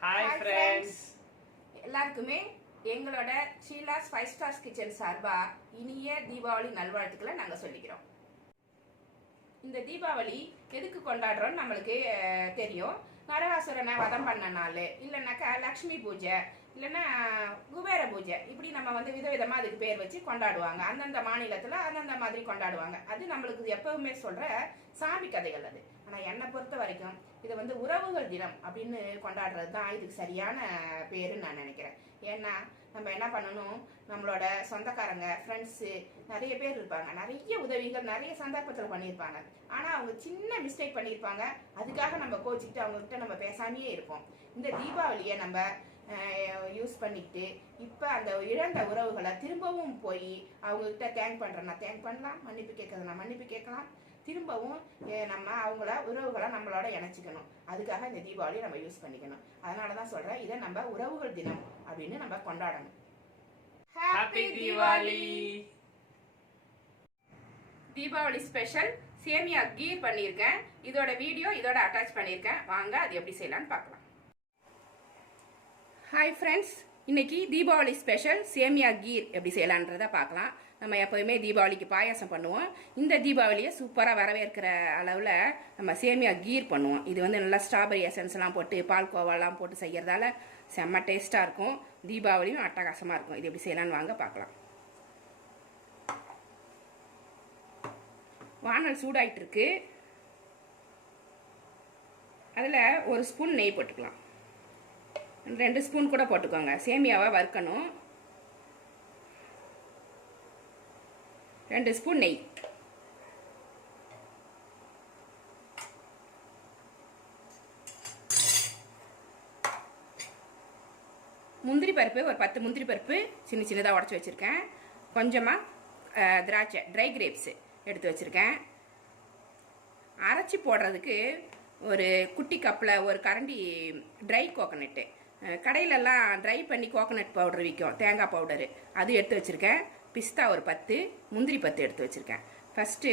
Hi friends எல்லாருக்குமே எங்களோட Sheela's five stars kitchen சார்பா இனிய தீபாவளி நல்வாழ்த்துக்களை நாங்கள் சொல்லிக்கிறோம். இந்த தீபாவளி எதுக்கு கொண்டாடுறோம்னு நம்மளுக்கு தெரியும். நரகாசுரனை வதம் பண்ண நாள் இல்லைன்னாக்கா லக்ஷ்மி பூஜை இல்லைன்னா குபேர பூஜை. இப்படி நம்ம வந்து விதவிதமாக அதுக்கு பேர் வச்சு கொண்டாடுவாங்க. அந்தந்த மாநிலத்தில் அந்தந்த மாதிரி கொண்டாடுவாங்க. அது நம்மளுக்கு எப்பவுமே சொல்கிற சாமி கதைகள் அது. ஆனால் என்னை பொறுத்த வரைக்கும் இது வந்து உறவுகள் தினம் அப்படின்னு கொண்டாடுறது தான் இதுக்கு சரியான பேருன்னு நான் நினைக்கிறேன். ஏன்னா நம்ம என்ன பண்ணணும்? நம்மளோட சொந்தக்காரங்க ஃப்ரெண்ட்ஸு நிறைய பேர் இருப்பாங்க. நிறைய உதவிகள் நிறைய சந்தர்ப்பத்தில் பண்ணியிருப்பாங்க. ஆனால் அவங்க சின்ன மிஸ்டேக் பண்ணியிருப்பாங்க. அதுக்காக நம்ம கோச்சிக்கிட்டு அவங்கக்கிட்ட நம்ம பேசாமையே இருப்போம். இந்த தீபாவளியை நம்ம யூஸ் பண்ணிக்கிட்டு இப்போ அந்த இழந்த உறவுகளை திரும்பவும் போய் அவங்கக்கிட்ட தேங்க் பண்ணுறேன்னா தேங்க் பண்ணலாம். மன்னிப்பு கேட்கறதுனா மன்னிப்பு கேட்கலாம். திரும்பவும் நம்ம அவங்கள உறவுகளை நம்மளோட இணைச்சிக்கணும். அதுக்காக இந்த தீபாவளியை நம்ம யூஸ் பண்ணிக்கணும். அதனால தான் சொல்கிறேன் இதை நம்ம உறவுகள் தினம் அப்படின்னு நம்ம கொண்டாடணும். ஹாப்பி தீபாவளி தீபாவளி ஸ்பெஷல் சேமியா கீர் பண்ணியிருக்கேன். இதோட வீடியோ இதோட அட்டாச் பண்ணியிருக்கேன். வாங்க அது எப்படி செய்யலாம்னு பார்க்கலாம். ஹாய் ஃப்ரெண்ட்ஸ் இன்னைக்கு தீபாவளி ஸ்பெஷல் சேமியா கீர் எப்படி செய்யலான்றதை பார்க்கலாம். நம்ம எப்போயுமே தீபாவளிக்கு பாயாசம் பண்ணுவோம். இந்த தீபாவளியை சூப்பராக வரவேற்கிற அளவில் நம்ம சேமியா கீர் பண்ணுவோம். இது வந்து நல்லா ஸ்ட்ராபெரி எசன்ஸ்லாம் போட்டு பால்கோவாலாம் போட்டு செய்கிறதால செம்ம டேஸ்ட்டாக இருக்கும். தீபாவளியும் அட்டகாசமாக இருக்கும். இது எப்படி செய்யலான்னு வாங்க பார்க்கலாம். வானல் சூடாயிட்டு இருக்கு அதில் ஒரு ஸ்பூன் நெய் போட்டுக்கலாம். ரெண்டு ஸ்பூன் கூட போட்டுக்கோங்க. சேமியாவை வறுக்கணும். ரெண்டு ஸ்பூன் நெய். முந்திரி பருப்பு ஒரு பத்து முந்திரி பருப்பு சின்ன சின்னதாக உடச்சி வச்சுருக்கேன். கொஞ்சமாக திராட்சை ட்ரை கிரேப்ஸு எடுத்து வச்சுருக்கேன். அரைச்சி போடுறதுக்கு ஒரு குட்டி கப்பில் ஒரு கரண்டி ட்ரை கோகனட்டு கடையிலெல்லாம் ட்ரை பண்ணி கோகனட் பவுடர் விற்கும் தேங்காய் பவுடரு அது எடுத்து வச்சுருக்கேன். பிஸ்தா ஒரு பத்து முந்திரி பத்து எடுத்து வச்சுருக்கேன். ஃபஸ்ட்டு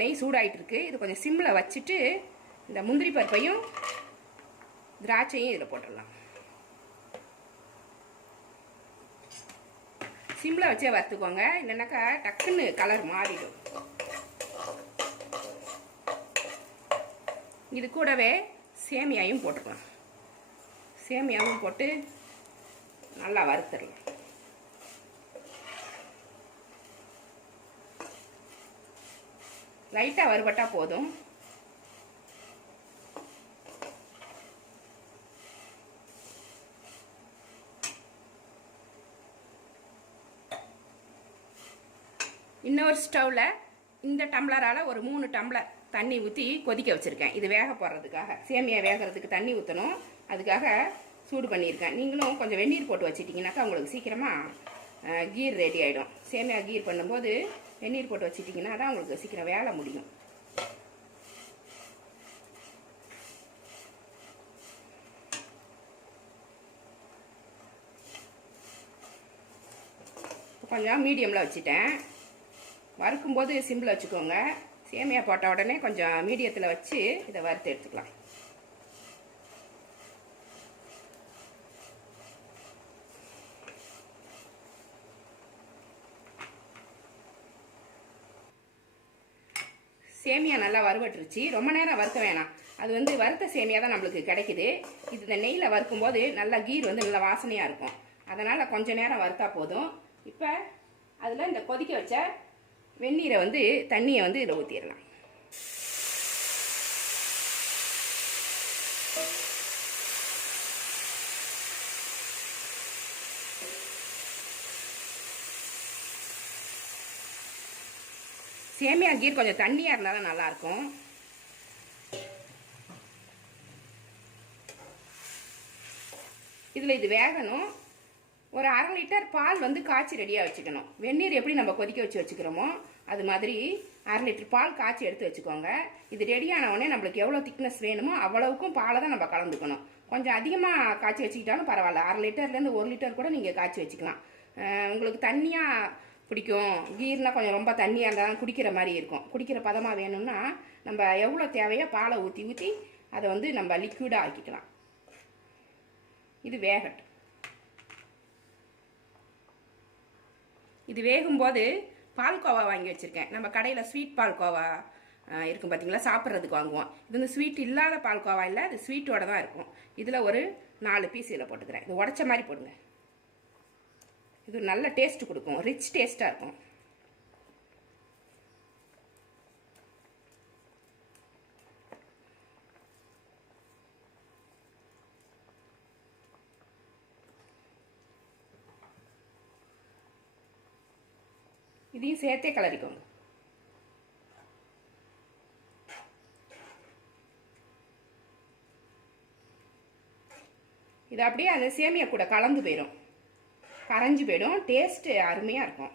நெய் சூடாயிட்டுருக்கு. இது கொஞ்சம் சிம்மில் வச்சுட்டு இந்த முந்திரி பருப்பையும் திராட்சையும் இதில் போட்டுடலாம். சிம்மில் வச்சே வறுத்துக்கோங்க. இல்லைனாக்கா டக்குன்னு கலர் மாறிடும். இது கூடவே சேமியாயும் போட்டுக்கலாம். சேமியாவும் போட்டு நல்லா வறுத்துடலாம். லைட்டாக வறுபட்டா போதும். இன்னொரு ஸ்டவ்வில் இந்த டம்ளரால் ஒரு மூணு டம்ளர் தண்ணி ஊற்றி கொதிக்க வச்சுருக்கேன். இது வேக போடுறதுக்காக சேமியா வேகிறதுக்கு தண்ணி ஊற்றணும் அதுக்காக சூடு பண்ணியிருக்கேன். நீங்களும் கொஞ்சம் வெந்நீர் போட்டு வச்சிட்டிங்கனாக்கா உங்களுக்கு சீக்கிரமாக கீர் ரெடி ஆகிடும் சேமியா கீர் பண்ணும்போது வெந்நீர் போட்டு வச்சிட்டிங்கன்னா தான் உங்களுக்கு சீக்கிரம் வேலை முடியும். கொஞ்சம் மீடியமில் வச்சுட்டேன். வறுக்கும்போது சிம்பிள் வச்சுக்கோங்க. சேமியா போட்ட உடனே கொஞ்சம் மீடியத்தில் வச்சு இதை வறுத்து எடுத்துக்கலாம். சேமியா நல்லா வறுவட்டுருச்சு ரொம்ப நேரம் வறுக்க வேணாம். அது வந்து வறுத்த சேமியா தான் நம்மளுக்கு கிடைக்குது. இது இந்த நெய்யில் வறுக்கும்போது நல்லா கீர் வந்து நல்லா வாசனையாக இருக்கும். அதனால் கொஞ்சம் நேரம் வறுத்தா போதும். இப்போ அதில் இந்த கொதிக்க வச்ச வெந்நீரை வந்து தண்ணியை வந்து இதில் ஊற்றிடலாம் சேமியா கீர் கொஞ்சம் தண்ணியாக இருந்தால் தான் நல்லாயிருக்கும். இதில் இது வேகணும். ஒரு அரை லிட்டர் பால் வந்து காய்ச்சி ரெடியாக வச்சுக்கணும். வெந்நீர் எப்படி நம்ம கொதிக்க வச்சு வச்சுக்கிறோமோ அது மாதிரி அரை லிட்டர் பால் காய்ச்சி எடுத்து வச்சுக்கோங்க. இது ரெடியான உடனே நம்மளுக்கு எவ்வளோ திக்னஸ் வேணுமோ அவ்வளவுக்கும் பாலை தான் நம்ம கலந்துக்கணும். கொஞ்சம் அதிகமாக காய்ச்சி வச்சுக்கிட்டாலும் பரவாயில்ல. அரை லிட்டர்லேருந்து ஒரு லிட்டர் கூட நீங்கள் காய்ச்சி வச்சுக்கலாம். உங்களுக்கு தண்ணியாக பிடிக்கும் கீர்னால் கொஞ்சம் ரொம்ப தண்ணியாக இருந்தால் தான் குடிக்கிற மாதிரி இருக்கும். குடிக்கிற பதமாக வேணும்னா நம்ம எவ்வளோ தேவையோ பாலை ஊற்றி ஊற்றி அதை வந்து நம்ம லிக்விடாக ஆக்கிக்கலாம். இது வேகட்டும். இது வேகும்போது பால்கோவா வாங்கி வச்சுருக்கேன். நம்ம கடையில் ஸ்வீட் பால்கோவா இருக்கும் பார்த்தீங்களா சாப்பிட்றதுக்கு வாங்குவோம். இது வந்து ஸ்வீட் இல்லாத பால்கோவா இல்லை அது ஸ்வீட்டோட தான் இருக்கும். இதில் ஒரு நாலு பீஸ் இதில் போட்டுக்கிறேன். இது உடச்ச மாதிரி போடுங்க. இது நல்ல டேஸ்ட் கொடுக்கும். ரிச் டேஸ்ட்டாக இருக்கும். இதையும் சேர்த்தே கிளறிக்கோங்க. இது அப்படியே அந்த சேமியா கூட கலந்து போயிடும் கரைஞ்சு போயிடும். டேஸ்ட்டு அருமையாக இருக்கும்.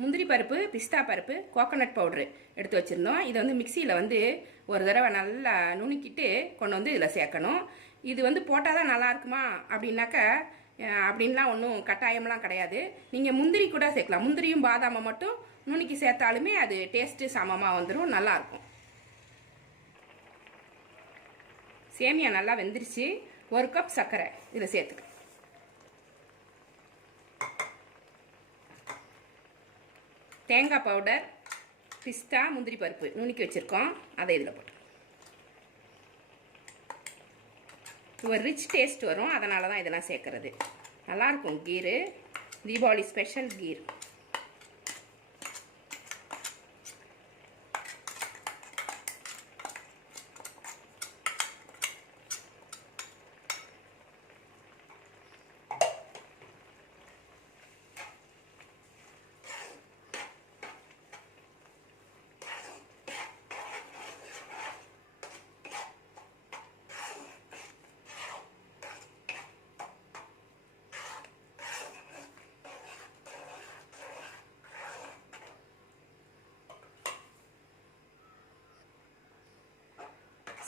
முந்திரி பருப்பு பிஸ்தா பருப்பு கோகோனட் பவுட்ரு எடுத்து வச்சுருந்தோம். இதை வந்து மிக்சியில் வந்து ஒரு தடவை நல்லா நுணுக்கிட்டு கொண்டு வந்து இதில் சேர்க்கணும். இது வந்து போட்டால் தான் நல்லா இருக்குமா அப்படின்னாக்கா அப்படின்லாம் ஒன்றும் கட்டாயம்லாம் கிடையாது. நீங்கள் முந்திரி கூட சேர்க்கலாம். முந்திரியும் பாதாமை மட்டும் நுணுக்கி சேர்த்தாலுமே அது டேஸ்ட்டு சமமாக வந்துடும் நல்லாயிருக்கும். சேமியா நல்லா வெந்துருச்சு. ஒரு கப் சர்க்கரை இதில் சேர்த்துக்க. தேங்காய் பவுடர் பிஸ்தா முந்திரி பருப்பு நுணுக்கி வச்சுருக்கோம். அதை இதில் போட்டு ஒரு ரிச் டேஸ்ட் வரும். அதனால தான் இதெல்லாம் சேர்க்குறது. நல்லாயிருக்கும் கீரு. தீபாவளி ஸ்பெஷல் கீர்.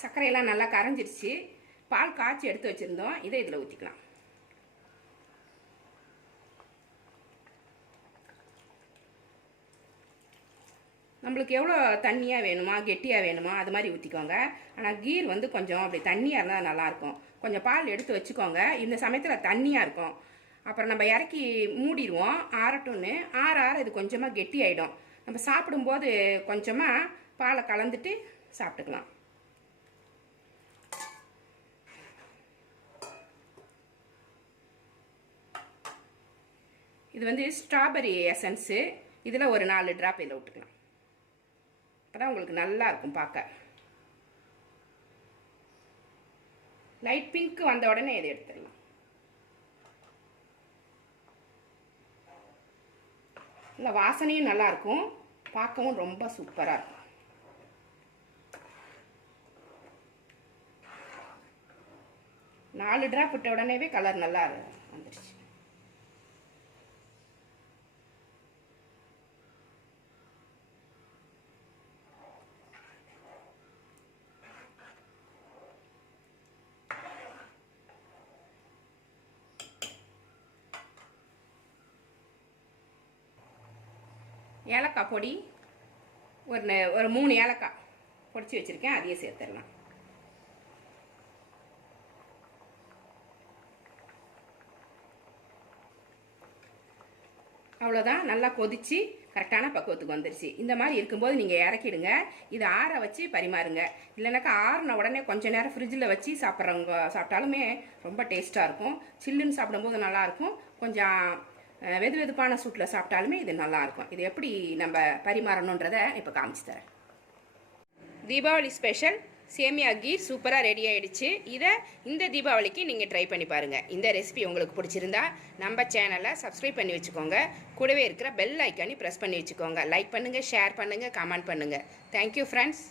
சர்க்கரையெல்லாம் நல்லா கரைஞ்சிருச்சு. பால் காய்ச்சி எடுத்து வச்சுருந்தோம். இதை இதில் ஊற்றிக்கலாம் நம்மளுக்கு எவ்வளோ தண்ணியாக வேணுமா கெட்டியாக வேணுமா அது மாதிரி ஊற்றிக்கோங்க ஆனால் கீர் வந்து கொஞ்சம் அப்படி தண்ணியாக இருந்தால் நல்லாயிருக்கும். கொஞ்சம் பால் எடுத்து வச்சுக்கோங்க. இந்த சமயத்தில் தண்ணியாக இருக்கும். அப்புறம் நம்ம இறக்கி மூடிடுவோம். ஆறட்டும்னு. ஆற ஆற இது கொஞ்சமாக கெட்டி ஆகிடும் நம்ம சாப்பிடும்போது கொஞ்சமாக பாலை கலந்துட்டு சாப்பிட்டுக்கலாம். இது வந்து ஸ்ட்ராபெரி எசன்ஸு இதில் ஒரு நாலு ட்ராப் இதில் விட்டுக்கலாம். அப்போ தான் உங்களுக்கு நல்லா இருக்கும் பார்க்க. லைட் பிங்க் வந்த உடனே இதை எடுத்துடலாம். இல்லை வாசனையும் நல்லாயிருக்கும் பார்க்கவும் ரொம்ப சூப்பராக இருக்கும். நாலு ட்ராப் விட்ட உடனேவே கலர் நல்லா வந்துடுச்சு ஏலக்காய் பொடி ஒரு ஒரு மூணு ஏலக்காய் பொடிச்சு வச்சுருக்கேன். அதையும் சேர்த்துடலாம். அவ்வளோதான் நல்லா கொதிச்சு கரெக்டான பக்குவத்துக்கு வந்துருச்சு. இந்த மாதிரி இருக்கும்போது நீங்கள் இறக்கிடுங்க. இதை ஆற வச்சு பரிமாறுங்க. இல்லைனாக்கா ஆறின உடனே கொஞ்ச நேரம் ஃப்ரிட்ஜில் வச்சு சாப்பிட்றவங்க சாப்பிட்டாலுமே ரொம்ப டேஸ்ட்டாக இருக்கும். சில்லுன்னு சாப்பிடும்போது நல்லாயிருக்கும் கொஞ்சம் வெது வெதுப்பான சூட்டில் சாப்பிட்டாலுமே இது நல்லாயிருக்கும். இது எப்படி நம்ம பரிமாறணுன்றதை இப்போ காமிச்சு தரேன். தீபாவளி ஸ்பெஷல் சேமியா கீர் சூப்பராக ரெடி ஆகிடுச்சு இதை இந்த தீபாவளிக்கு நீங்கள் ட்ரை பண்ணி பாருங்கள் இந்த ரெசிபி உங்களுக்கு பிடிச்சிருந்தா நம்ம சேனலை சப்ஸ்கிரைப் பண்ணி வச்சுக்கோங்க. கூடவே இருக்கிற பெல் ஐக்கானி ப்ரெஸ் பண்ணி வச்சுக்கோங்க. லைக் பண்ணுங்கள் ஷேர் பண்ணுங்கள் கமெண்ட் பண்ணுங்கள் தேங்க்யூ ஃப்ரெண்ட்ஸ்